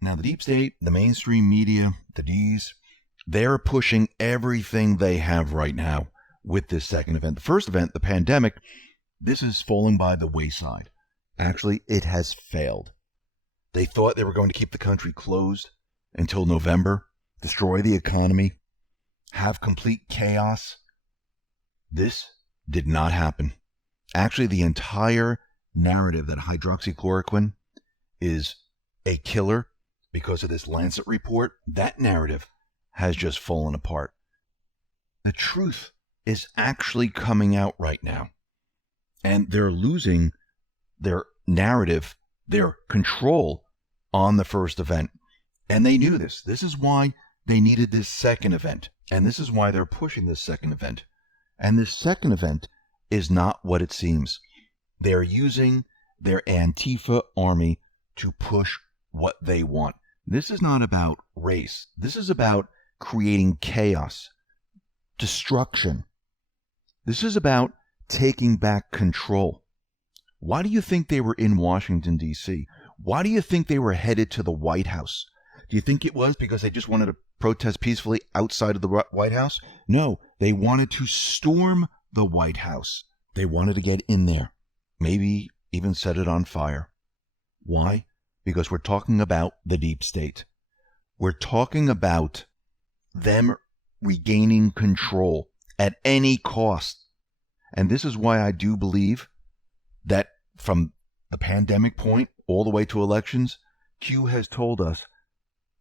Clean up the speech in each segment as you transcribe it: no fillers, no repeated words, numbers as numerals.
Now, the deep state, the mainstream media, the D's, they're pushing everything they have right now with this second event. The first event, the pandemic, this is falling by the wayside. Actually, it has failed. They thought they were going to keep the country closed until November, destroy the economy, have complete chaos. This did not happen. Actually, the entire narrative that hydroxychloroquine is a killer because of this Lancet report, that narrative has just fallen apart. The truth is actually coming out right now. And they're losing their narrative, their control on the first event. And they knew this. This is why they needed this second event. And this is why they're pushing this second event. And this second event is not what it seems. They're using their Antifa army to push what they want. This is not about race. This is about creating chaos, destruction. This is about taking back control. Why do you think they were in Washington, D.C.? Why do you think they were headed to the White House? Do you think it was because they just wanted to protest peacefully outside of the White House? No, they wanted to storm the White House. They wanted to get in there, maybe even set it on fire. Why? Because we're talking about the deep state. We're talking about them regaining control at any cost. And this is why I do believe that from the pandemic point all the way to elections, Q has told us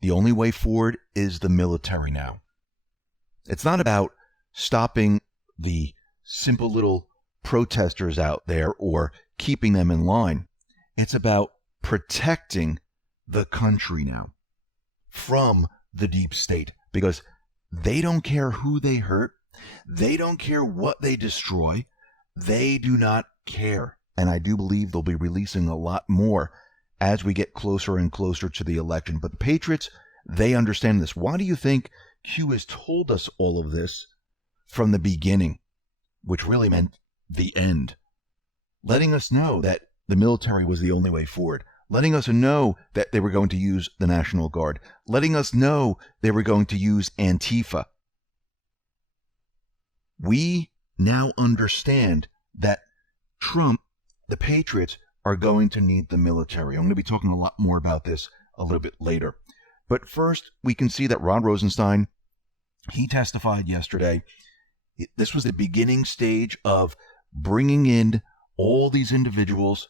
the only way forward is the military now. It's not about stopping the simple little protesters out there or keeping them in line. It's about protecting the country now from the deep state, because they don't care who they hurt. They don't care what they destroy. They do not care. And I do believe they'll be releasing a lot more as we get closer and closer to the election. But the Patriots, they understand this. Why do you think Q has told us all of this from the beginning, which really meant the end? Letting us know that the military was the only way forward. Letting us know that they were going to use the National Guard. Letting us know they were going to use Antifa. We now understand that Trump, the Patriots, are going to need the military. I'm going to be talking a lot more about this a little bit later. But first, we can see that Rod Rosenstein, he testified yesterday. This was the beginning stage of bringing in all these individuals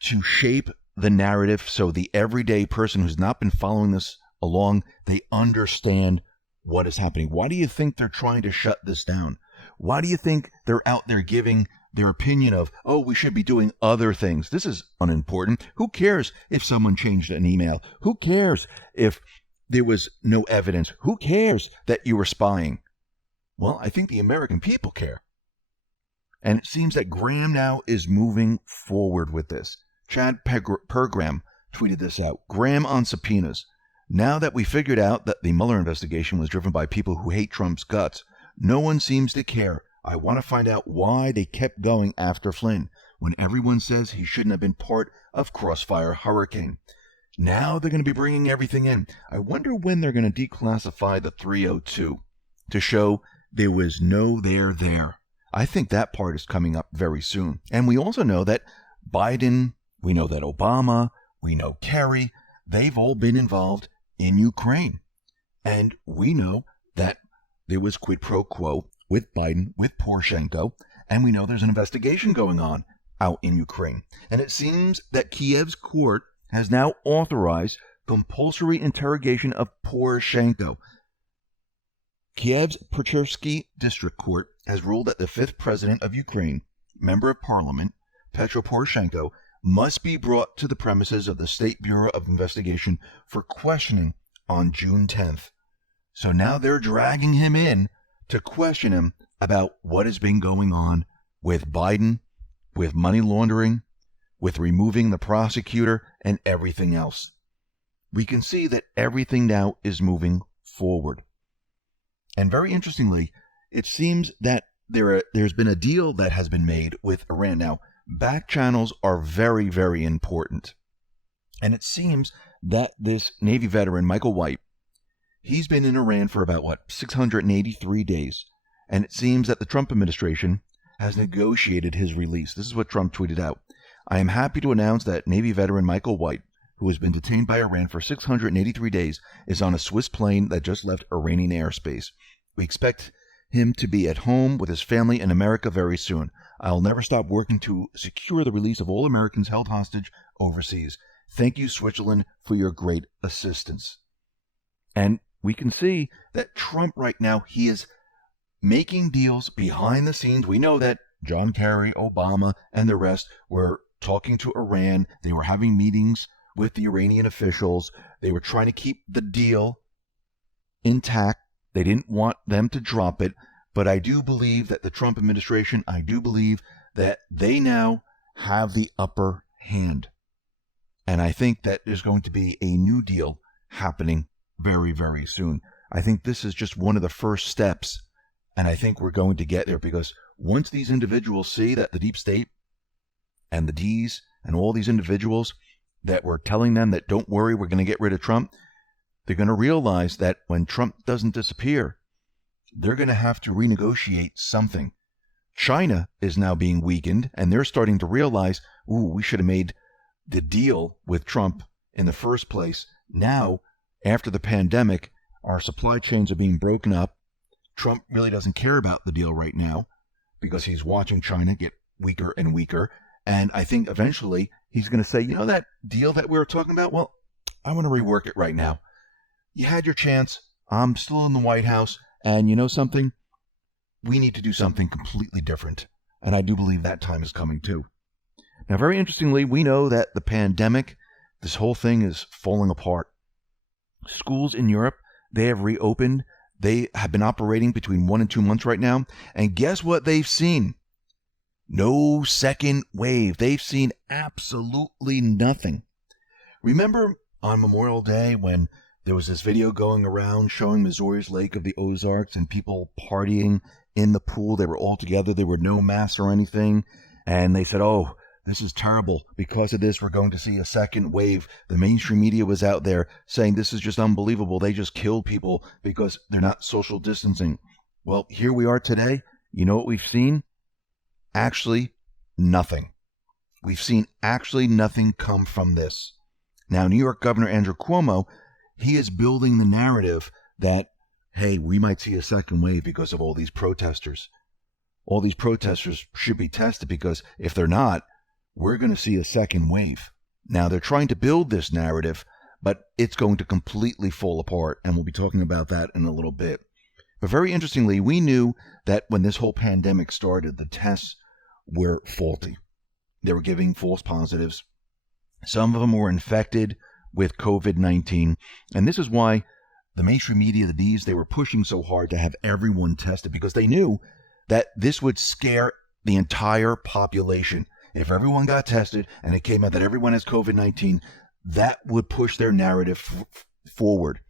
to shape the narrative so the everyday person who's not been following this along, they understand what is happening. Why do you think they're trying to shut this down? Why do you think they're out there giving their opinion of, oh, we should be doing other things? This is unimportant. Who cares if someone changed an email? Who cares if there was no evidence? Who cares that you were spying? Well, I think the American people care. And it seems that Graham now is moving forward with this. Chad Pergram tweeted this out. Graham on subpoenas. Now that we figured out that the Mueller investigation was driven by people who hate Trump's guts, no one seems to care. I want to find out why they kept going after Flynn when everyone says he shouldn't have been part of Crossfire Hurricane. Now they're going to be bringing everything in. I wonder when they're going to declassify the 302 to show there was no there. I think that part is coming up very soon. And we also know that Biden, we know that Obama, we know Kerry, they've all been involved in Ukraine. And we know that there was quid pro quo with Biden, with Poroshenko, and we know there's an investigation going on out in Ukraine. And it seems that Kiev's court has now authorized compulsory interrogation of Poroshenko. Kiev's Pechersky District Court has ruled that the fifth president of Ukraine, member of parliament, Petro Poroshenko, must be brought to the premises of the State Bureau of Investigation for questioning on June 10th. So now they're dragging him in to question him about what has been going on with Biden, with money laundering, with removing the prosecutor, and everything else. We can see that everything now is moving forward. And very interestingly, it seems that there's been a deal that has been made with Iran. Now, back channels are very, very important. And it seems that this Navy veteran, Michael White, he's been in Iran for about, 683 days. And it seems that the Trump administration has negotiated his release. This is what Trump tweeted out. I am happy to announce that Navy veteran Michael White, who has been detained by Iran for 683 days, is on a Swiss plane that just left Iranian airspace. We expect him to be at home with his family in America very soon. I'll never stop working to secure the release of all Americans held hostage overseas. Thank you, Switzerland, for your great assistance. And we can see that Trump right now, he is making deals behind the scenes. We know that John Kerry, Obama, and the rest were talking to Iran. They were having meetings with the Iranian officials. They were trying to keep the deal intact. They didn't want them to drop it. But I do believe that the Trump administration, I do believe that they now have the upper hand. And I think that there's going to be a new deal happening very, very soon. I think this is just one of the first steps. And I think we're going to get there, because once these individuals see that the deep state and the D's and all these individuals that were telling them that don't worry, we're going to get rid of Trump, they're going to realize that when Trump doesn't disappear, they're going to have to renegotiate something. China is now being weakened, and they're starting to realize, we should have made the deal with Trump in the first place. Now, after the pandemic, our supply chains are being broken up. Trump really doesn't care about the deal right now because he's watching China get weaker and weaker. And I think eventually he's going to say, that deal that we were talking about, well, I want to rework it right now. You had your chance. I'm still in the White House. And you know something? We need to do something completely different. And I do believe that time is coming too. Now, very interestingly, we know that the pandemic, this whole thing is falling apart. Schools in Europe, they have reopened. They have been operating between 1 and 2 months right now. And guess what they've seen? No second wave. They've seen absolutely nothing. Remember on Memorial Day when there was this video going around showing Missouri's Lake of the Ozarks and people partying in the pool? They were all together. There were no masks or anything. And they said, this is terrible. Because of this, we're going to see a second wave. The mainstream media was out there saying this is just unbelievable. They just killed people because they're not social distancing. Well, here we are today. You know what we've seen? Actually, nothing. We've seen actually nothing come from this. Now, New York Governor Andrew Cuomo, he is building the narrative that, hey, we might see a second wave because of all these protesters. All these protesters should be tested because if they're not, we're going to see a second wave. Now, they're trying to build this narrative, but it's going to completely fall apart, and we'll be talking about that in a little bit. But very interestingly, we knew that when this whole pandemic started, the tests were faulty. They were giving false positives. Some of them were infected with COVID-19, and this is why the mainstream media, the D's, they were pushing so hard to have everyone tested, because they knew that this would scare the entire population. If everyone got tested and it came out that everyone has COVID-19, that would push their narrative forward.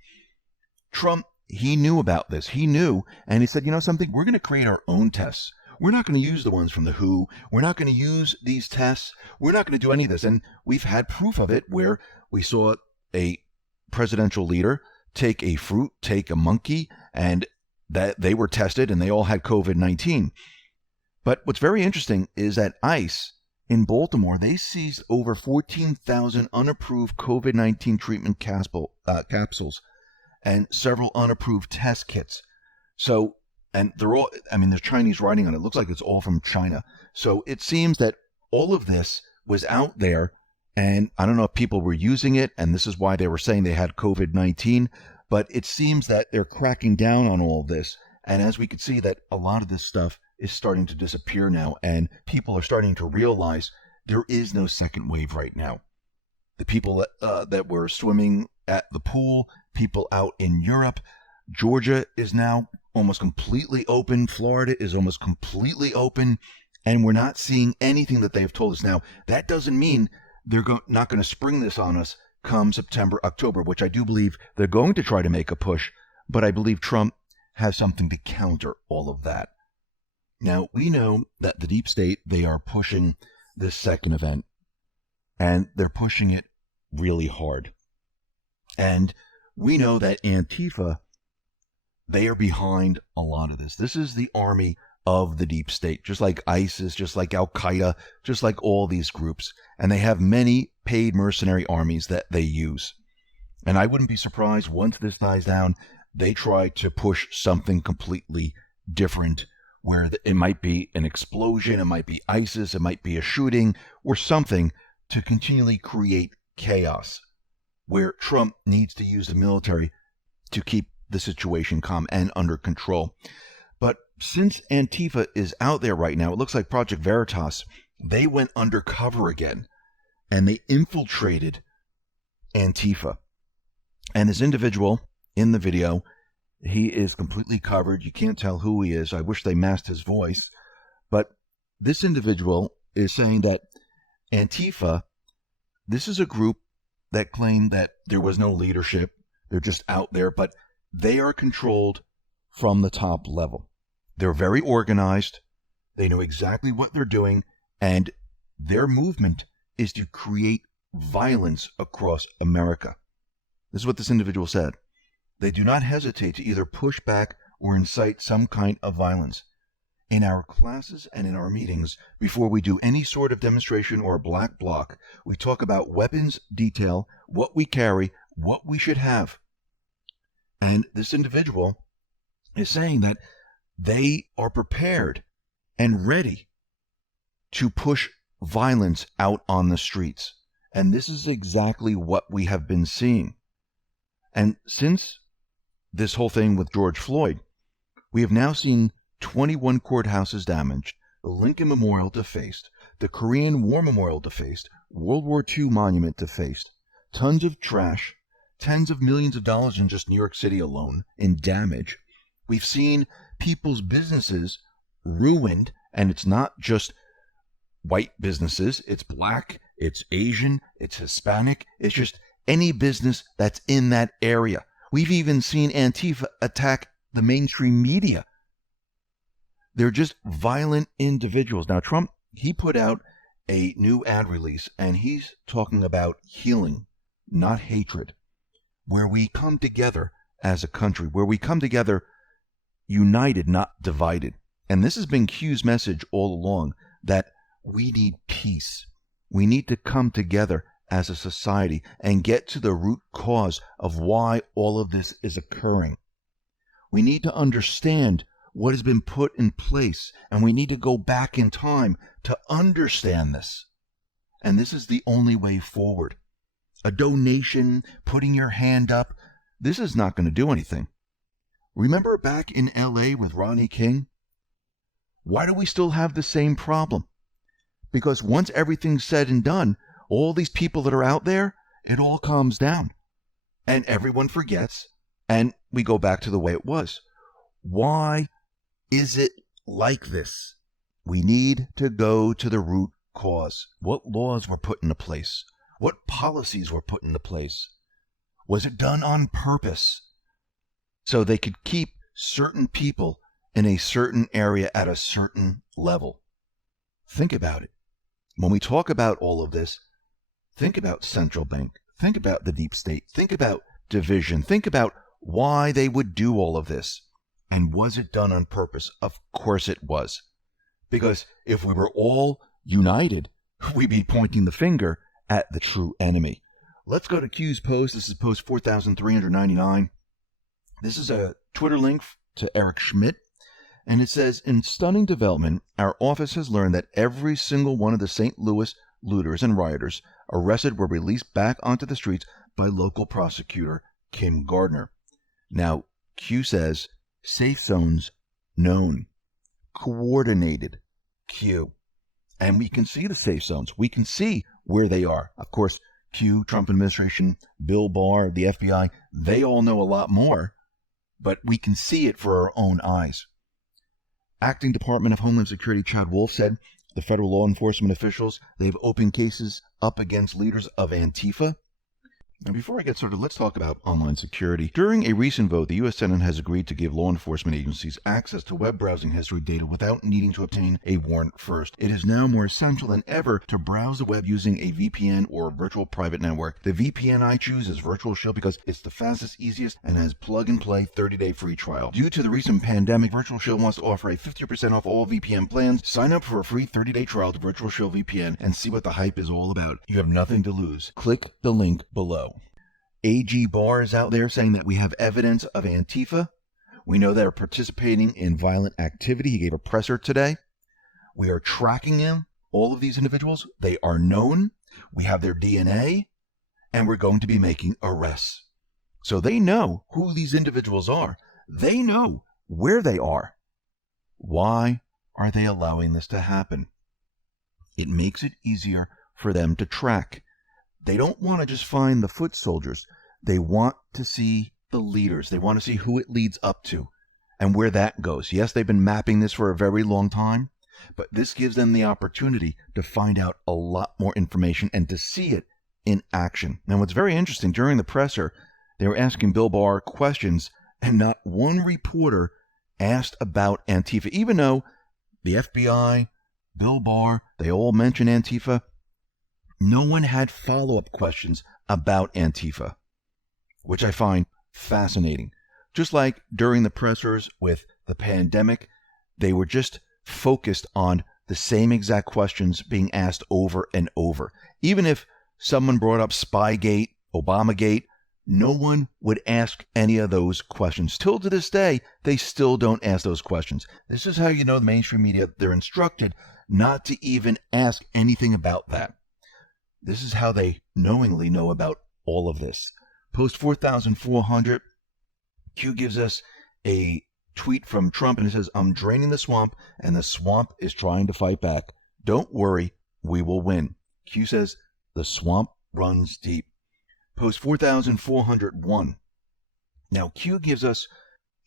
Trump, he knew about this. He knew, and he said, something, we're going to create our own tests. We're not going to use the ones from the WHO. We're not going to use these tests. We're not going to do any of this. And we've had proof of it where we saw a presidential leader take a fruit, take a monkey, and that they were tested and they all had COVID-19. But what's very interesting is that ICE in Baltimore, they seized over 14,000 unapproved COVID-19 treatment capsules and several unapproved test kits. So, and they're all, there's Chinese writing on it. It looks like it's all from China. So it seems that all of this was out there, and I don't know if people were using it, and this is why they were saying they had COVID-19, but it seems that they're cracking down on all of this. And as we could see, that a lot of this stuff is starting to disappear now, and people are starting to realize there is no second wave right now. The people that were swimming at the pool, people out in Europe, Georgia is now almost completely open. Florida is almost completely open, and we're not seeing anything that they've told us. Now, that doesn't mean they're not going to spring this on us come September, October, which I do believe they're going to try to make a push, but I believe Trump has something to counter all of that. Now, we know that the deep state, they are pushing this second event, and they're pushing it really hard. And we know that Antifa, they are behind a lot of this. This is the army of the deep state, just like ISIS, just like Al-Qaeda, just like all these groups. And they have many paid mercenary armies that they use. And I wouldn't be surprised once this dies down, they try to push something completely different, where it might be an explosion, it might be ISIS, it might be a shooting, or something to continually create chaos, where Trump needs to use the military to keep the situation calm and under control. But since Antifa is out there right now, it looks like Project Veritas, they went undercover again, and they infiltrated Antifa. And this individual in the video, he is completely covered. You can't tell who he is. I wish they masked his voice. But this individual is saying that Antifa, this is a group that claim that there was no leadership. They're just out there, but they are controlled from the top level. They're very organized. They know exactly what they're doing, and their movement is to create violence across America. This is what this individual said. They do not hesitate to either push back or incite some kind of violence. In our classes and in our meetings, before we do any sort of demonstration or black bloc, we talk about weapons detail, what we carry, what we should have. And this individual is saying that they are prepared and ready to push violence out on the streets. And this is exactly what we have been seeing. And since this whole thing with George Floyd, we have now seen 21 courthouses damaged, the Lincoln Memorial defaced, the Korean War Memorial defaced, World War II monument defaced, tons of trash, tens of millions of dollars in just New York City alone in damage. We've seen people's businesses ruined, and it's not just white businesses, it's black, it's Asian, it's Hispanic, it's just any business that's in that area. We've even seen Antifa attack the mainstream media. They're just violent individuals. Now, Trump, he put out a new ad release, and he's talking about healing, not hatred, where we come together as a country, where we come together united, not divided. And this has been Q's message all along, that we need peace. We need to come together as a society and get to the root cause of why all of this is occurring. We need to understand what has been put in place, and we need to go back in time to understand this. And this is the only way forward. A donation, putting your hand up, this is not going to do anything. Remember back in LA with Rodney King? Why do we still have the same problem? Because once everything's said and done, all these people that are out there, it all calms down. And everyone forgets, and we go back to the way it was. Why is it like this? We need to go to the root cause. What laws were put into place? What policies were put into place? Was it done on purpose so they could keep certain people in a certain area at a certain level? Think about it. When we talk about all of this, think about central bank. Think about the deep state. Think about division. Think about why they would do all of this. And was it done on purpose? Of course it was. Because if we were all united, we'd be pointing the finger at the true enemy. Let's go to Q's post. This is post 4,399. This is a Twitter link to Eric Schmidt. And it says, in stunning development, our office has learned that every single one of the St. Louis looters and rioters arrested were released back onto the streets by local prosecutor Kim Gardner. Now, Q says, safe zones known, coordinated, Q. And we can see the safe zones. We can see where they are. Of course, Q, Trump administration, Bill Barr, the FBI, they all know a lot more, but we can see it for our own eyes. Acting Department of Homeland Security Chad Wolf said the federal law enforcement officials, they've opened cases up against leaders of Antifa. Now, before I get started, let's talk about online security. During a recent vote, the U.S. Senate has agreed to give law enforcement agencies access to web browsing history data without needing to obtain a warrant first. It is now more essential than ever to browse the web using a VPN or a virtual private network. The VPN I choose is Virtual Shield because it's the fastest, easiest, and has plug-and-play 30-day free trial. Due to the recent pandemic, Virtual Shield wants to offer a 50% off all VPN plans. Sign up for a free 30-day trial to Virtual Shield VPN and see what the hype is all about. You have nothing to lose. Click the link below. AG Barr is out there saying that we have evidence of Antifa. We know they're participating in violent activity. He gave a presser today. We are tracking him. All of these individuals, they are known. We have their DNA, and we're going to be making arrests. So they know who these individuals are. They know where they are. Why are they allowing this to happen? It makes it easier for them to track. They don't want to just find the foot soldiers. They want to see the leaders. They want to see who it leads up to and where that goes. Yes, they've been mapping this for a very long time, but this gives them the opportunity to find out a lot more information and to see it in action. Now, what's very interesting, during the presser, they were asking Bill Barr questions, and not one reporter asked about Antifa, even though the FBI, Bill Barr, they all mention Antifa. No one had follow-up questions about Antifa, which I find fascinating. Just like during the pressers with the pandemic, they were just focused on the same exact questions being asked over and over. Even if someone brought up Spygate, Obamagate, no one would ask any of those questions. Till to this day, they still don't ask those questions. This is how you know the mainstream media, they're instructed not to even ask anything about that. This is how they knowingly know about all of this. Post 4,400, Q gives us a tweet from Trump, and it says, "I'm draining the swamp, and the swamp is trying to fight back. Don't worry, we will win." Q says, "The swamp runs deep." Post 4,401. Now, Q gives us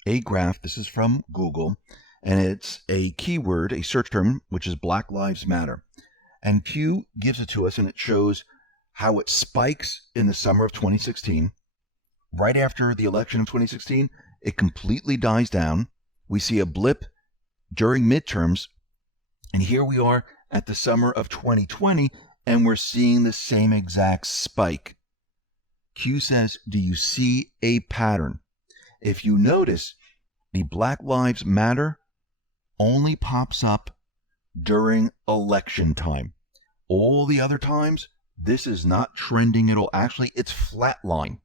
a graph. This is from Google, and it's a keyword, a search term, which is Black Lives Matter. And Q gives it to us, and it shows how it spikes in the summer of 2016. Right after the election of 2016, it completely dies down. We see a blip during midterms, and here we are at the summer of 2020, and we're seeing the same exact spike. Q says, do you see a pattern? If you notice, the Black Lives Matter only pops up during election time. All the other times, this is not trending at all. Actually, it's flatline.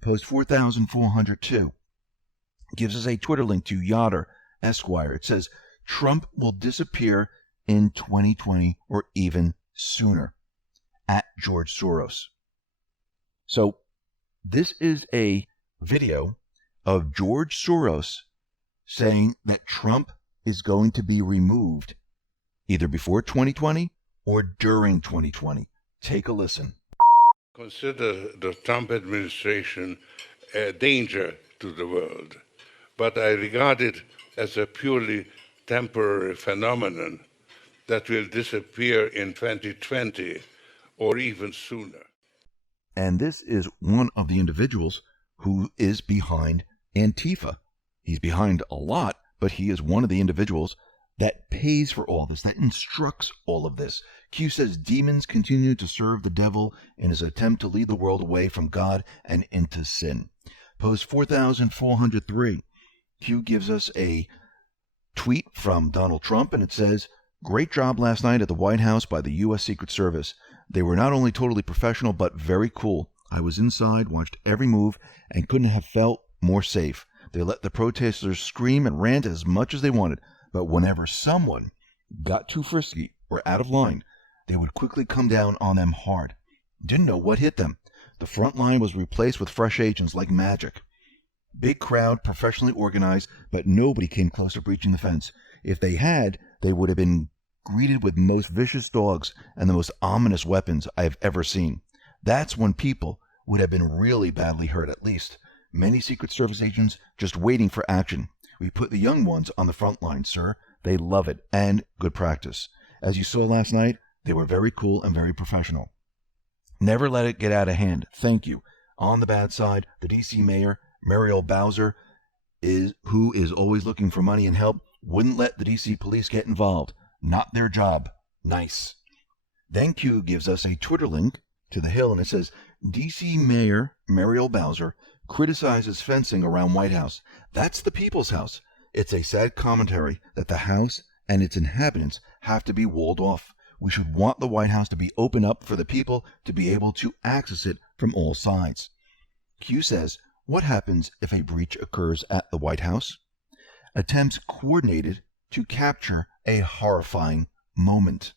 Post 4,402 gives us a Twitter link to Yoder Esquire. It says, Trump will disappear in 2020 or even sooner, at George Soros. So this is a video of George Soros saying that Trump is going to be removed either before 2020 or during 2020. Take a listen. Consider the Trump administration a danger to the world, but I regard it as a purely temporary phenomenon that will disappear in 2020 or even sooner. And this is one of the individuals who is behind Antifa. He's behind a lot, but he is one of the individuals that pays for all this, that instructs all of this. Q says demons continue to serve the devil in his attempt to lead the world away from God and into sin. Post 4,403. Q gives us a tweet from Donald Trump, and it says, great job last night at the White House by the U.S. Secret Service. They were not only totally professional, but very cool. I was inside, watched every move, and couldn't have felt more safe. They let the protesters scream and rant as much as they wanted, but whenever someone got too frisky or out of line, they would quickly come down on them hard. Didn't know what hit them. The front line was replaced with fresh agents like magic. Big crowd, professionally organized, but nobody came close to breaching the fence. If they had, they would have been greeted with most vicious dogs and the most ominous weapons I have ever seen. That's when people would have been really badly hurt, at least. Many Secret Service agents just waiting for action. We put the young ones on the front line, sir. They love it, and good practice. As you saw last night, they were very cool and very professional. Never let it get out of hand. Thank you. On the bad side, the D.C. mayor, Muriel Bowser, who is always looking for money and help, wouldn't let the D.C. police get involved. Not their job. Nice. Then Q gives us a Twitter link to The Hill, and it says, D.C. Mayor Muriel Bowser criticizes fencing around White House. That's the people's house. It's a sad commentary that the house and its inhabitants have to be walled off. We should want the White House to be open up for the people to be able to access it from all sides. Q says, what happens if a breach occurs at the White House? Attempts coordinated to capture a horrifying moment.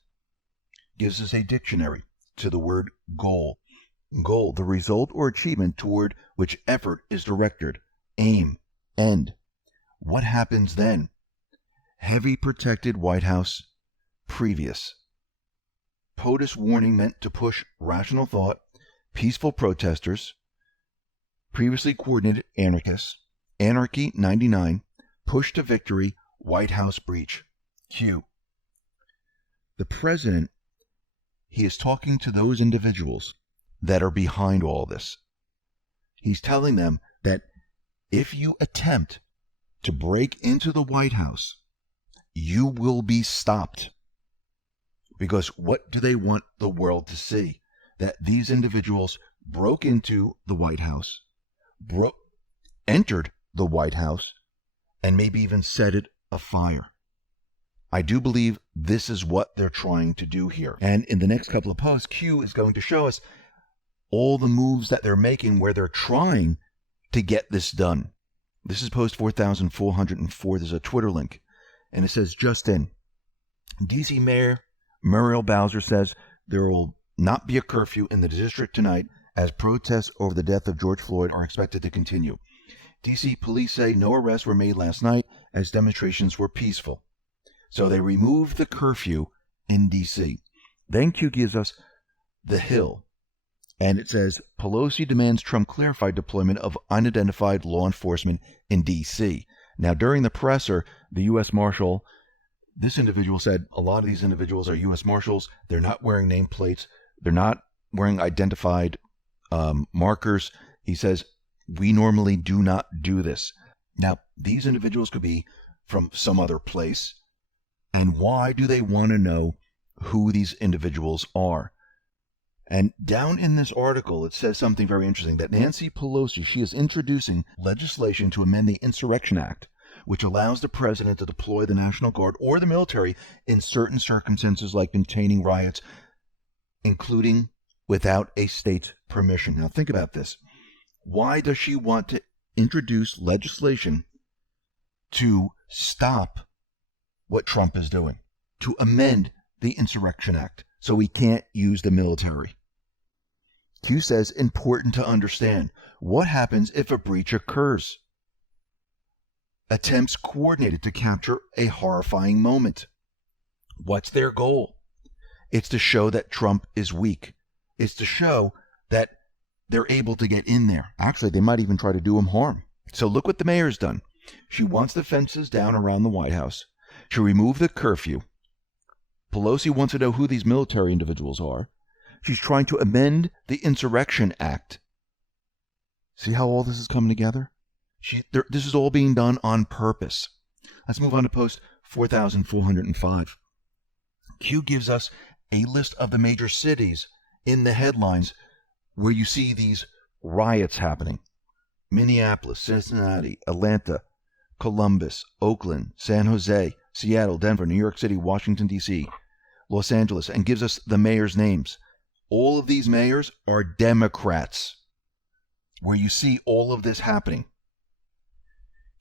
Gives us a dictionary to the word goal. Goal, the result or achievement toward which effort is directed. Aim, end. What happens then? Heavy protected White House, previous. POTUS warning meant to push rational thought, peaceful protesters, previously coordinated anarchists, Anarchy 99, push to victory, White House breach. Q. The president, he is talking to those individuals that are behind all this. He's telling them that if you attempt to break into the White House, you will be stopped. Because what do they want the world to see? That these individuals broke into the White House, entered the White House, and maybe even set it afire. I do believe this is what they're trying to do here. And in the next couple of posts, Q is going to show us all the moves that they're making where they're trying to get this done. This is post 4404. There's a Twitter link, and it says, just in. D.C. Mayor Muriel Bowser says there will not be a curfew in the district tonight as protests over the death of George Floyd are expected to continue. D.C. police say no arrests were made last night as demonstrations were peaceful. So they removed the curfew in D.C. Then Q gives us The Hill, and it says Pelosi demands Trump clarify deployment of unidentified law enforcement in D.C. Now, during the presser, the U.S. Marshal, this individual said a lot of these individuals are U.S. Marshals. They're not wearing nameplates. They're not wearing identified markers. He says, we normally do not do this. Now, these individuals could be from some other place. And why do they want to know who these individuals are? And down in this article, it says something very interesting, that Nancy Pelosi, she is introducing legislation to amend the Insurrection Act, which allows the president to deploy the National Guard or the military in certain circumstances like containing riots, including without a state's permission. Now think about this. Why does she want to introduce legislation to stop what Trump is doing? To amend the Insurrection Act so we can't use the military. Q says, important to understand. What happens if a breach occurs? Attempts coordinated to capture a horrifying moment. What's their goal? It's to show that Trump is weak. It's to show that they're able to get in there. Actually, they might even try to do him harm. So look what the mayor's done. She wants the fences down around the White House. She removed the curfew. Pelosi wants to know who these military individuals are. She's trying to amend the Insurrection Act. See how all this is coming together? This is all being done on purpose. Let's move on to post 4405. Q gives us a list of the major cities in the headlines where you see these riots happening. Minneapolis, Cincinnati, Atlanta, Columbus, Oakland, San Jose, Seattle, Denver, New York City, Washington, D.C., Los Angeles, and gives us the mayor's names. All of these mayors are Democrats, where you see all of this happening.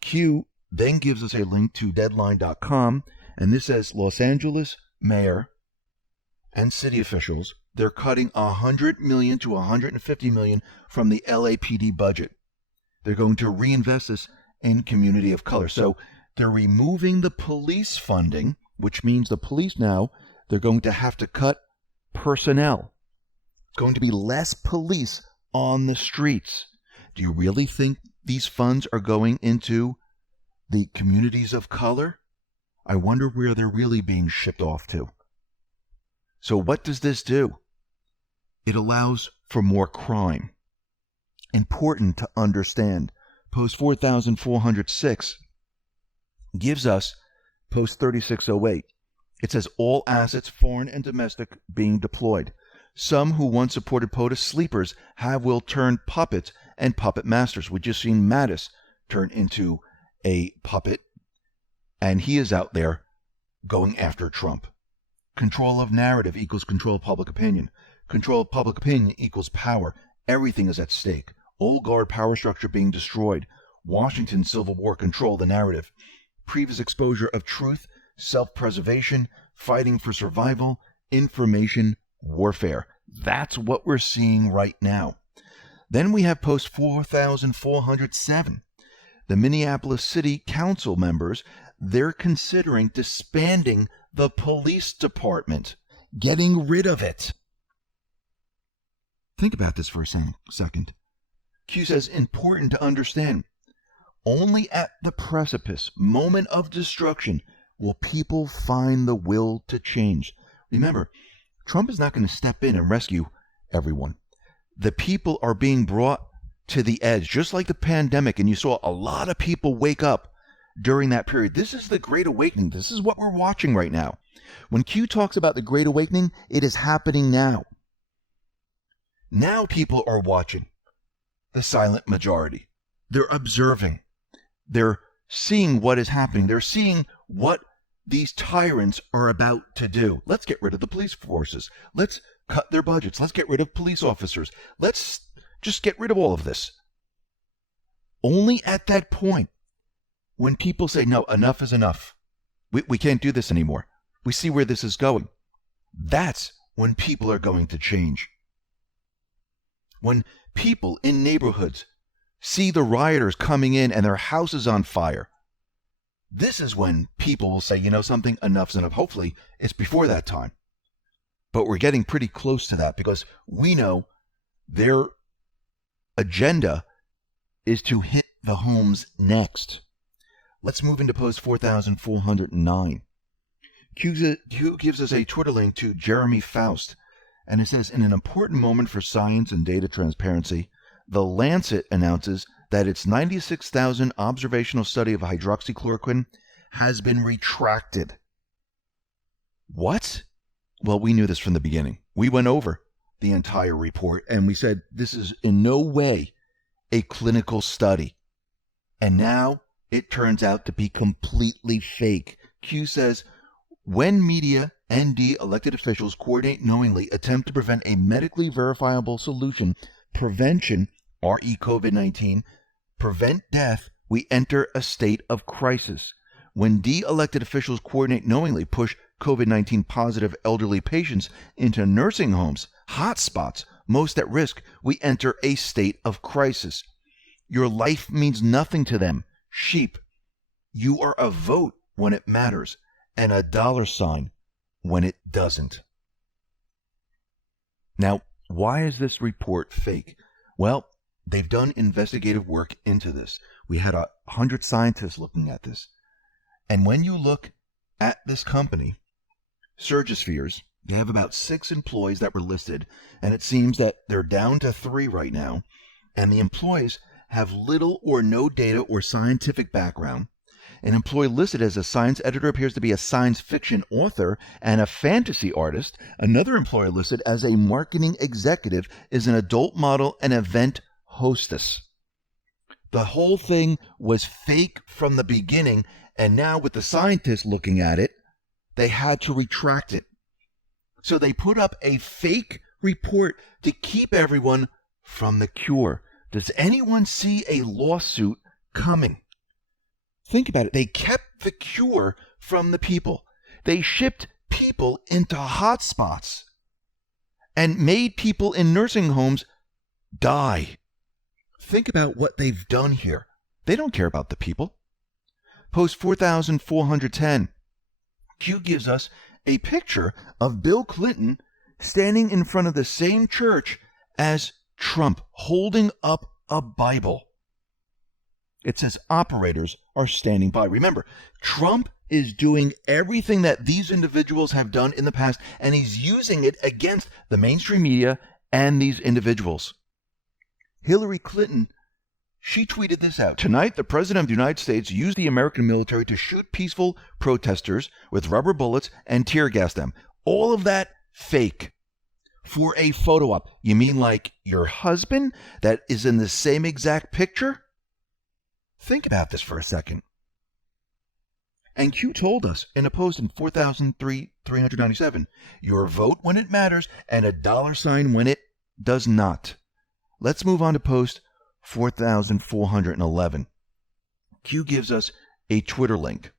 Q then gives us a link to Deadline.com, and this says Los Angeles mayor and city officials, they're cutting $100 million to $150 million from the LAPD budget. They're going to reinvest this in community of color. So they're removing the police funding, which means the police now, they're going to have to cut personnel. It's going to be less police on the streets. Do you really think these funds are going into the communities of color? I wonder where they're really being shipped off to. So what does this do? It allows for more crime. Important to understand. Post 4406 gives us post 3608. It says all assets, foreign and domestic, being deployed. Some who once supported POTUS sleepers will turn puppets and puppet masters. We just seen Mattis turn into a puppet, and he is out there going after Trump. Control of narrative equals control of public opinion. Control of public opinion equals power. Everything is at stake. Old guard power structure being destroyed. Washington Civil War control the narrative. Previous exposure of truth, self-preservation, fighting for survival, information warfare. That's what we're seeing right now. Then we have post 4407. The Minneapolis City Council members, they're considering disbanding the police department, getting rid of it. Think about this for a second. Q says, important to understand. Only at the precipice, moment of destruction, will people find the will to change. Remember, Trump is not going to step in and rescue everyone. The people are being brought to the edge, just like the pandemic, and you saw a lot of people wake up during that period. This is the Great Awakening. This is what we're watching right now. When Q talks about the Great Awakening, it is happening now. Now people are watching the silent majority. They're observing. They're seeing what is happening. They're seeing what these tyrants are about to do. Let's get rid of the police forces. Let's cut their budgets. Let's get rid of police officers. Let's just get rid of all of this. Only at that point, when people say, no, enough is enough. We can't do this anymore. We see where this is going. That's when people are going to change. When people in neighborhoods see the rioters coming in and their house is on fire, this is when people will say, you know something, enough's enough. Hopefully, it's before that time. But we're getting pretty close to that because we know their agenda is to hit the homes next. Let's move into post 4409. Q gives us a Twitter link to Jeremy Faust, and it says, in an important moment for science and data transparency, The Lancet announces that its 96,000 observational study of hydroxychloroquine has been retracted. What? Well, we knew this from the beginning. We went over the entire report and we said this is in no way a clinical study. And now it turns out to be completely fake. Q says, when media, ND, elected officials coordinate knowingly, attempt to prevent a medically verifiable solution, prevention, re COVID-19, prevent death, we enter a state of crisis. When de-elected officials coordinate knowingly, push COVID-19 positive elderly patients into nursing homes, hotspots, most at risk, we enter a state of crisis. Your life means nothing to them. Sheep. You are a vote when it matters and a $sign when it doesn't. Now, why is this report fake? Well, they've done investigative work into this. We had 100 scientists looking at this. And when you look at this company, Surgispheres, they have about 6 employees that were listed, and it seems that they're down to 3 right now, and the employees have little or no data or scientific background. An employee listed as a science editor appears to be a science fiction author and a fantasy artist. Another employee listed as a marketing executive is an adult model and event hostess. The whole thing was fake from the beginning, and now with the scientists looking at it, they had to retract it. So they put up a fake report to keep everyone from the cure. Does anyone see a lawsuit coming? Think about it. They kept the cure from the people. They shipped people into hotspots and made people in nursing homes die. Think about what they've done here. They don't care about the people. Post 4410. Q gives us a picture of Bill Clinton standing in front of the same church as Trump, holding up a Bible. It says operators are standing by. Remember, Trump is doing everything that these individuals have done in the past, and he's using it against the mainstream media and these individuals. Hillary Clinton, she tweeted this out. Tonight, the President of the United States used the American military to shoot peaceful protesters with rubber bullets and tear gas them. All of that fake. For a photo op. You mean like your husband that is in the same exact picture? Think about this for a second. And Q told us in a post in 4,397, your vote when it matters and a $sign when it does not. Let's move on to post 4,411. Q gives us a Twitter link.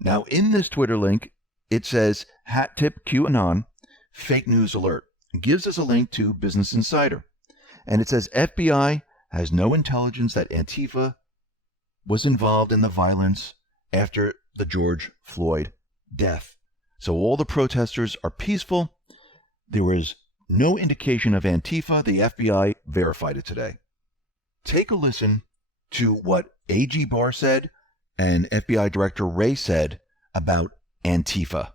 Now in this Twitter link, it says, hat tip QAnon, fake news alert. It gives us a link to Business Insider. And it says, FBI has no intelligence that Antifa was involved in the violence after the George Floyd death. So all the protesters are peaceful. There was no indication of Antifa. The FBI verified it today. Take a listen to what AG Barr said and FBI Director Wray said about Antifa.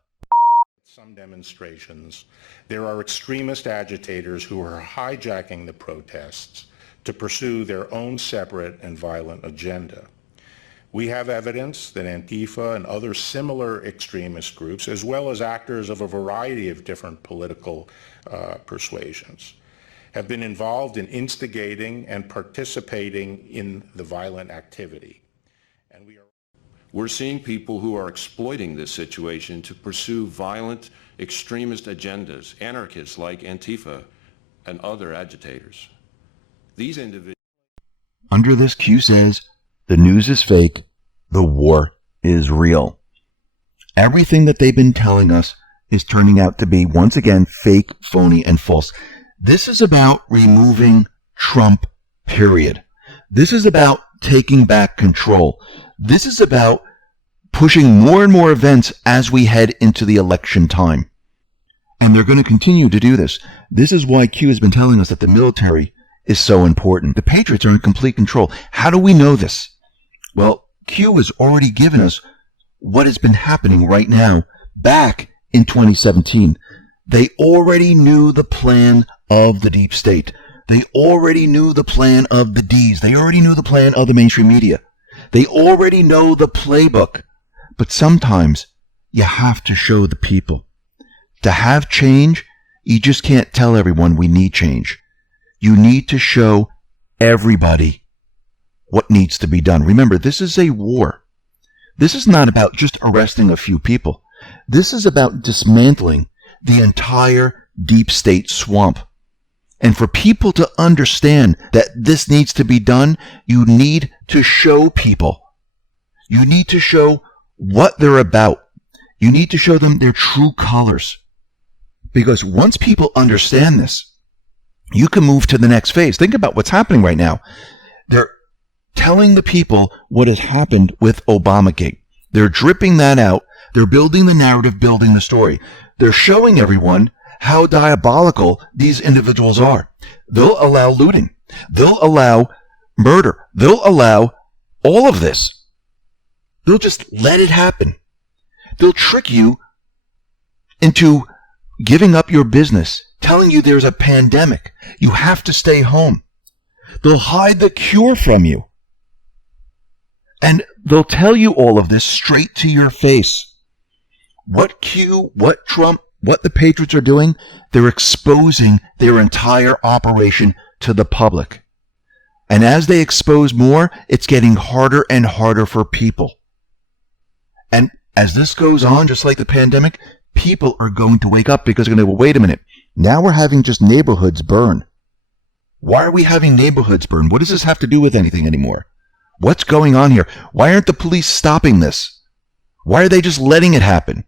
Some demonstrations, there are extremist agitators who are hijacking the protests to pursue their own separate and violent agenda. We have evidence that Antifa and other similar extremist groups, as well as actors of a variety of different political persuasions, have been involved in instigating and participating in the violent activity. And we're seeing people who are exploiting this situation to pursue violent extremist agendas, anarchists like Antifa and other agitators. These individuals. Under this, Q says, the news is fake, the war is real. Everything that they've been telling us is turning out to be, once again, fake, phony, and false. This is about removing Trump, period. This is about taking back control. This is about pushing more and more events as we head into the election time. And they're going to continue to do this. This is why Q has been telling us that the military is so important. The Patriots are in complete control. How do we know this? Well, Q has already given us what has been happening right now back in 2017. They already knew the plan of the deep state. They already knew the plan of the D's. They already knew the plan of the mainstream media. They already know the playbook. But sometimes you have to show the people. To have change, you just can't tell everyone we need change. You need to show everybody what needs to be done. Remember, this is a war. This is not about just arresting a few people. This is about dismantling the entire deep state swamp. And for people to understand that this needs to be done, you need to show people. You need to show what they're about. You need to show them their true colors. Because once people understand this, you can move to the next phase. Think about what's happening right now. They're telling the people what has happened with Obamagate. They're dripping that out. They're building the narrative, building the story. They're showing everyone how diabolical these individuals are. They'll allow looting. They'll allow murder. They'll allow all of this. They'll just let it happen. They'll trick you into giving up your business, telling you there's a pandemic. You have to stay home. They'll hide the cure from you. And they'll tell you all of this straight to your face. What Q, what Trump, what the Patriots are doing, they're exposing their entire operation to the public. And as they expose more, it's getting harder and harder for people. And as this goes on, just like the pandemic, people are going to wake up because they're going to go, wait a minute, now we're having just neighborhoods burn. Why are we having neighborhoods burn? What does this have to do with anything anymore? What's going on here? Why aren't the police stopping this? Why are they just letting it happen?